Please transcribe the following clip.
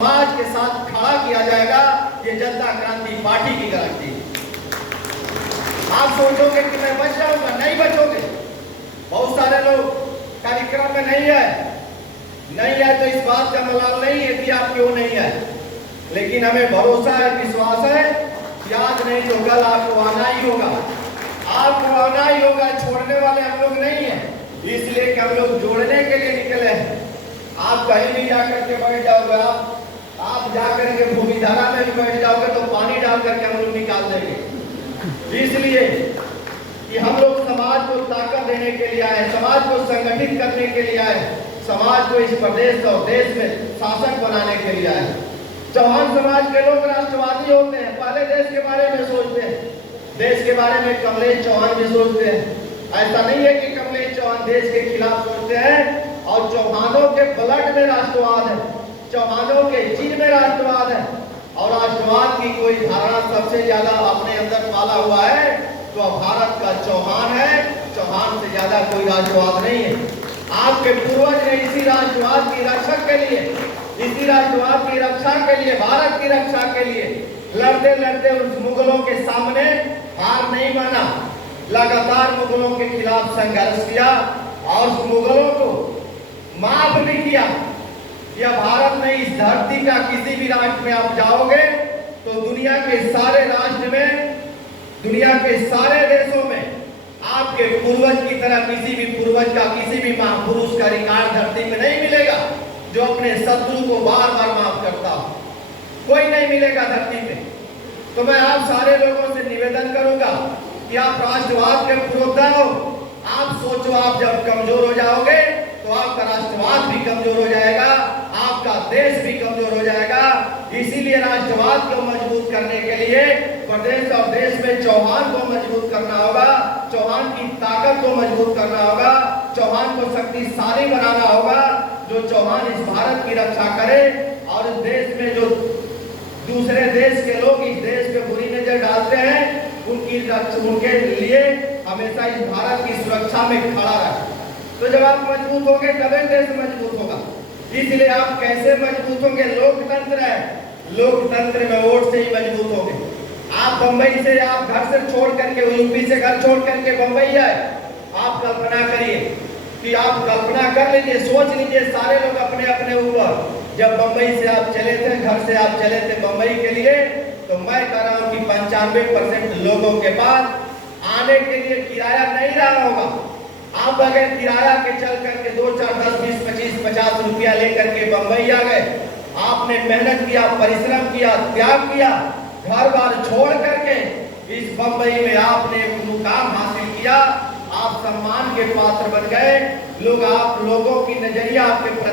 समाज के साथ खड़ा किया जाएगा, ये जनता क्रांति पार्टी की गारंटी। आप सोचोगे कि मैं बच जाऊंगा, नहीं बचोगे। बहुत सारे लोग कार्यक्रम में नहीं है तो इस बात का मलाल नहीं है कि आप क्यों नहीं है, लेकिन हमें भरोसा है, विश्वास है कि आज नहीं तो कल आपको आना ही होगा, आपको आना ही होगा। छोड़ने वाले हम लोग नहीं है, इसलिए कि हम लोग जोड़ने के लिए निकले हैं। आप कहीं भी जाकर के बैठ जाओगे, आप जाकर के भूमि धारा में भी बैठ जाओगे तो पानी डाल करके हम लोग निकाल देंगे। इसलिए कि हम लोग समाज को ताकत देने के लिए आए, समाज को संगठित करने के लिए आए, समाज को इस प्रदेश और देश में शासक बनाने के लिए आए। चौहान समाज के लोग राष्ट्रवादी होते हैं, पहले देश के बारे में सोचते हैं, देश के बारे में कमलेश चौहान भी सोचते हैं। ऐसा नहीं है कि कमलेश चौहान देश के खिलाफ सोचते हैं, और चौहानों के ब्लड में राष्ट्रवाद है, चौहानों के जीन में राष्ट्रवाद है। और राष्ट्रवाद की कोई धारणा सबसे ज्यादा अपने अंदर पाला हुआ है तो भारत का चौहान है। चौहान से ज्यादा कोई राष्ट्रवाद नहीं है। आपके पूर्वज ने इसी राष्ट्रवाद की रक्षा के लिए, इसी राष्ट्रवाद की रक्षा के लिए, भारत की रक्षा के लिए लड़ते लड़ते उस मुगलों के सामने हार नहीं माना, लगातार मुगलों के खिलाफ संघर्ष किया और उस मुगलों को माफ भी किया। या भारत में इस धरती का किसी भी राष्ट्र में आप जाओगे तो दुनिया के सारे राष्ट्र में, दुनिया के सारे देशों में आपके पूर्वज की तरह किसी भी पूर्वज का, किसी भी महापुरुष का रिकॉर्ड धरती में नहीं मिलेगा जो अपने शत्रु को बार बार माफ करता हो। कोई नहीं मिलेगा धरती में। तो मैं आप सारे लोगों से निवेदन करूंगा कि आप राष्ट्रवाद के पुरोधा हो। आप सोचो, आप जब कमजोर हो जाओगे तो आपका राष्ट्रवाद भी कमजोर हो जाएगा, आपका देश भी कमजोर हो जाएगा। इसीलिए राष्ट्रवाद को मजबूत करने के लिए प्रदेश और देश में चौहान को मजबूत करना होगा, चौहान की ताकत को मजबूत करना होगा, चौहान को शक्तिशाली बनाना होगा, जो चौहान इस भारत की रक्षा करे। और इस देश में जो दूसरे देश के लोग इस देश पे बुरी नजर डालते हैं, उनके लिए हमेशा इस भारत की सुरक्षा में खड़ा रहे। तो जब आप मजबूत होंगे तभी देश मजबूत होगा। इसलिए आप कैसे मजबूत होंगे? लोकतंत्र है, लोकतंत्र में वोट से ही मजबूत होंगे। आप बंबई से, आप घर से छोड़ करके, यूपी से घर छोड़ करके बंबई आए। आप कल्पना करिए कि आप कल्पना कर लीजिए, सोच लीजिए सारे लोग अपने अपने ऊपर, जब बंबई से आप चले थे, घर से आप चले थे बंबई के लिए, तो मैं कह रहा हूँ कि 95% लोगों के पास आने के लिए किराया नहीं रहा होगा। आप अगर किराया के चल करके 2, 4, 10, 20, 25, 50 रुपया लेकर के बंबई आ गए, आपने मेहनत किया, परिश्रम किया, त्याग किया, घर बार छोड़ करके इस बंबई में आपने एक मुकाम हासिल किया, आप सम्मान के पात्र बन गए। लोग, आप लोगों की नजरिया आपके